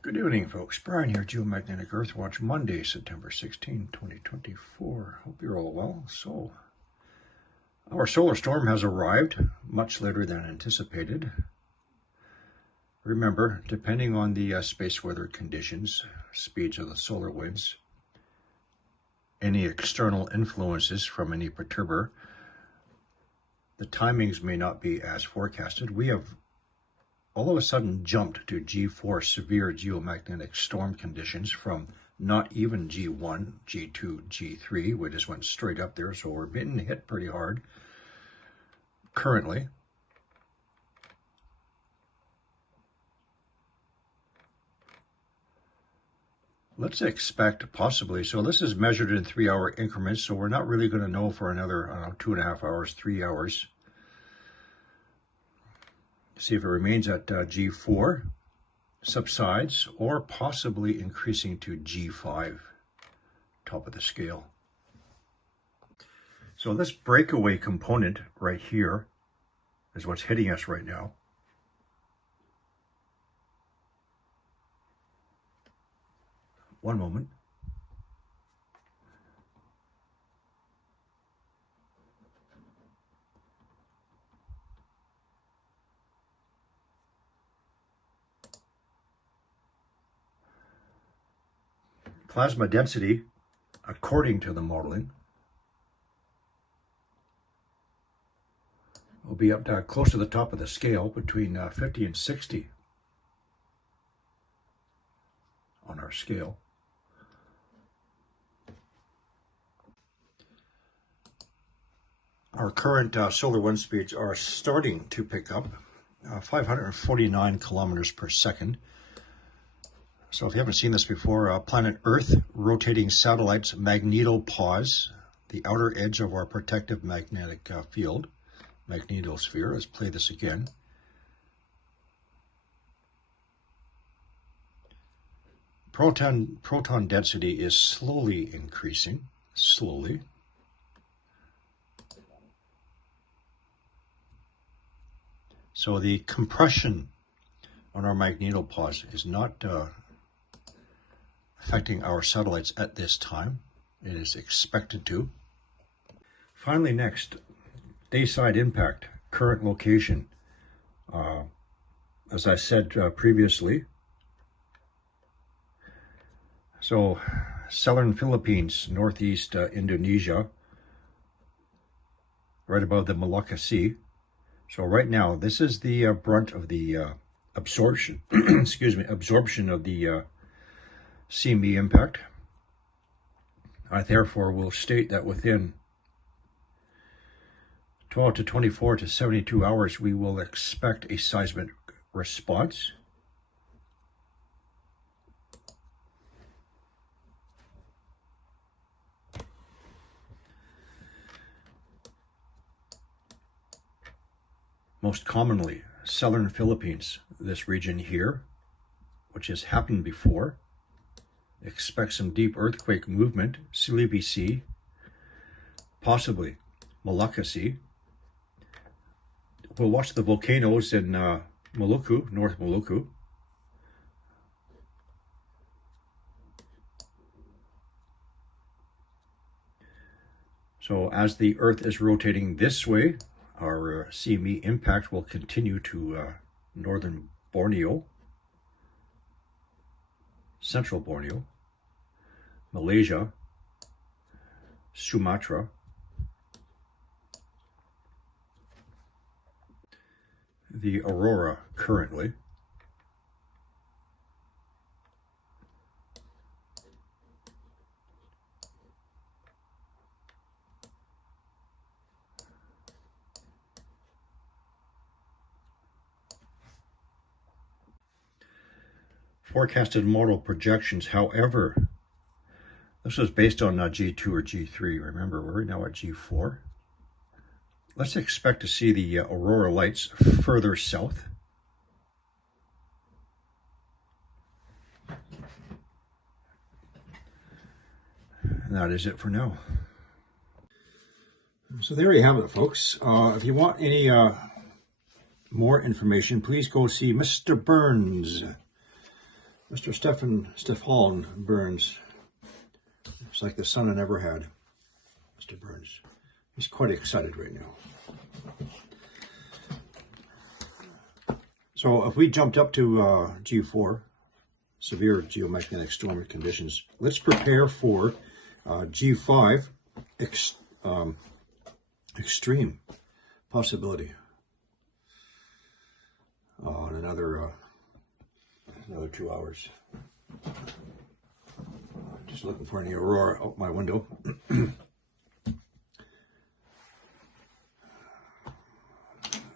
Good evening, folks. Brian here, Geomagnetic Earthwatch, Monday, September 16, 2024. Hope you're all well. So, our solar storm has arrived much later than anticipated. Remember, depending on the space weather conditions, speeds of the solar winds, any external influences from any perturber, the timings may not be as forecasted. We have all of a sudden jumped to G4 severe geomagnetic storm conditions from not even G1, G2, G3. We just went straight up there, so we're being hit pretty hard currently. Let's expect possibly, so this is measured in 3-hour increments, so we're not really going to know for another 2.5 hours, 3 hours. See if it remains at G4, subsides, or possibly increasing to G5, top of the scale. So this breakaway component right here is what's hitting us right now. One moment. Plasma density, according to the modeling, will be up to close to the top of the scale, between 50 and 60 on our scale. Our current solar wind speeds are starting to pick up, 549 kilometers per second. So if you haven't seen this before, planet Earth rotating satellites magnetopause, the outer edge of our protective magnetic field, magnetosphere. Let's play this again. Proton density is slowly increasing, slowly. So the compression on our magnetopause is not affecting our satellites at this time. It is expected to. Finally, next, dayside impact, current location. As I said previously, so southern Philippines, northeast Indonesia, right above the Malacca Sea. So right now, this is the brunt of the absorption, absorption of the CME impact. I therefore will state that within 12 to 24 to 72 hours, we will expect a seismic response. Most commonly, southern Philippines, this region here, which has happened before. Expect some deep earthquake movement, Sleepy Sea, possibly Malacca Sea. We'll watch the volcanoes in Maluku, North Maluku. So as the Earth is rotating this way, our CME impact will continue to northern Borneo, central Borneo, Malaysia, Sumatra, the aurora currently, forecasted model projections. However, this was based on G2 or G3. Remember, we're now at G4. Let's expect to see the aurora lights further south. And that is it for now. So there you have it, folks. If you want any more information, please go see Mr. Burns Mr. Stefan Burns. It's like the son I never had, Mr. Burns. He's quite excited right now. So if we jumped up to G4, severe geomagnetic storm conditions, let's prepare for G5, extreme possibility. In another 2 hours. Just looking for any aurora out my window.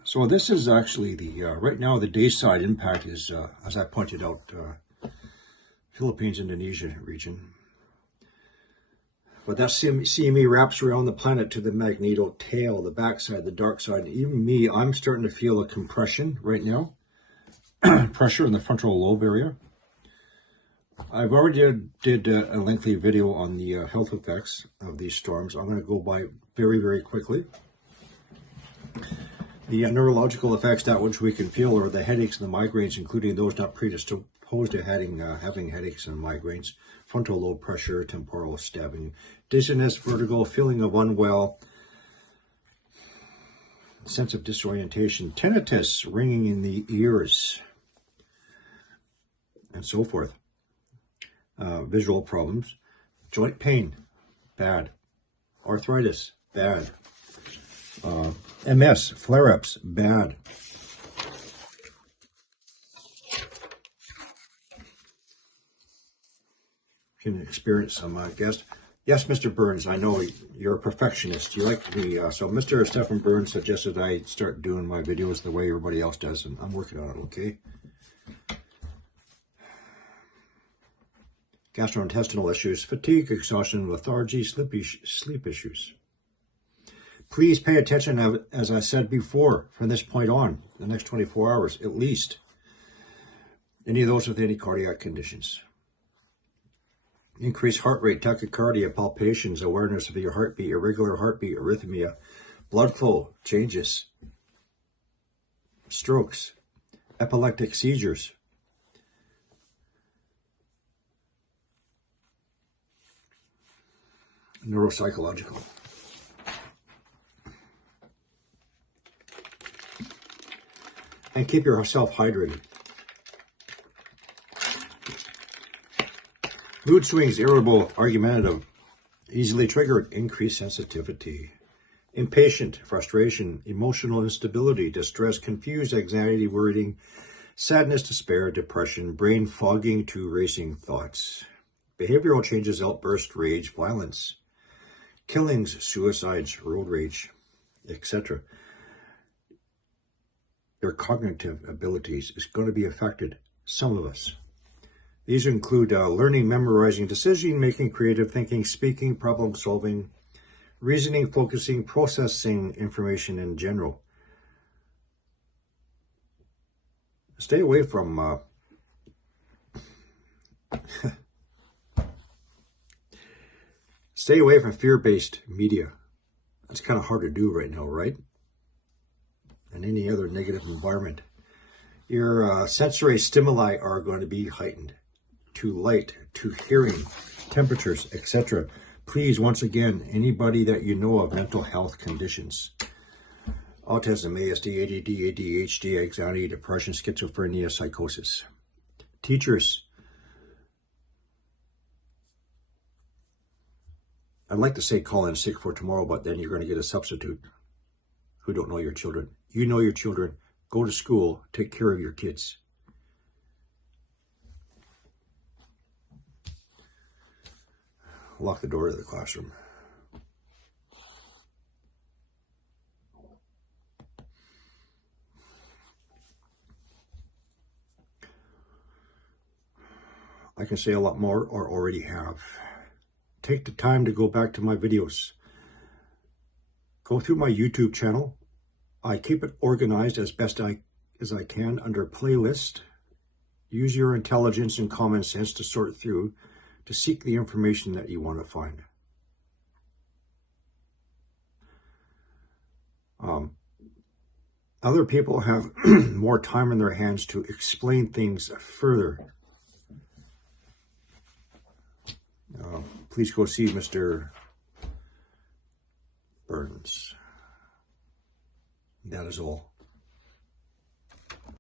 So this is actually the, right now the day side impact is, as I pointed out, Philippines, Indonesia region. But that CME wraps around the planet to the magneto tail, the backside, the dark side. Even me, I'm starting to feel a compression right now. Pressure in the frontal lobe area. I've already did a lengthy video on the health effects of these storms. I'm going to go by very, very quickly. The neurological effects, that which we can feel, are the headaches and the migraines, including those not predisposed to having headaches and migraines, frontal lobe pressure, temporal stabbing, dizziness, vertigo, feeling of unwell, sense of disorientation, tinnitus, ringing in the ears, and so forth. Visual problems, joint pain, bad. Arthritis, bad. MS, flare-ups, bad. Can experience some guest. Yes, Mr. Burns, I know you're a perfectionist. You like me. So Mr. Stephen Burns suggested I start doing my videos the way everybody else does, and I'm working on it, okay? Gastrointestinal issues, fatigue, exhaustion, lethargy, sleep issues. Please pay attention, as I said before, from this point on, the next 24 hours at least. Any of those with any cardiac conditions. Increased heart rate, tachycardia, palpitations, awareness of your heartbeat, irregular heartbeat, arrhythmia, blood flow changes, strokes, epileptic seizures. Neuropsychological. And keep yourself hydrated. Mood swings, irritable, argumentative, easily triggered, increased sensitivity. Impatient, frustration, emotional instability, distress, confused, anxiety, worrying, sadness, despair, depression, brain fogging to racing thoughts. Behavioral changes, outburst, rage, violence, killings, suicides, road rage, etc. Their cognitive abilities is going to be affected, some of us. These include learning, memorizing, decision-making, creative thinking, speaking, problem-solving, reasoning, focusing, processing information in general. Stay away from fear-based media. That's kind of hard to do right now, right? And any other negative environment. Your sensory stimuli are going to be heightened to light, to hearing, temperatures, etc. Please, once again, anybody that you know of mental health conditions, autism, ASD, ADD, ADHD, anxiety, depression, schizophrenia, psychosis. Teachers, I'd like to say call in sick for tomorrow, but then you're going to get a substitute who don't know your children. You know your children. Go to school. Take care of your kids. Lock the door to the classroom. I can say a lot more, or already have. Take the time to go back to my videos. Go through my YouTube channel. I keep it organized as best as I can under playlist. Use your intelligence and common sense to sort through, to seek the information that you want to find. Other people have more time in their hands to explain things further. please go see Mr. Burns. That is all.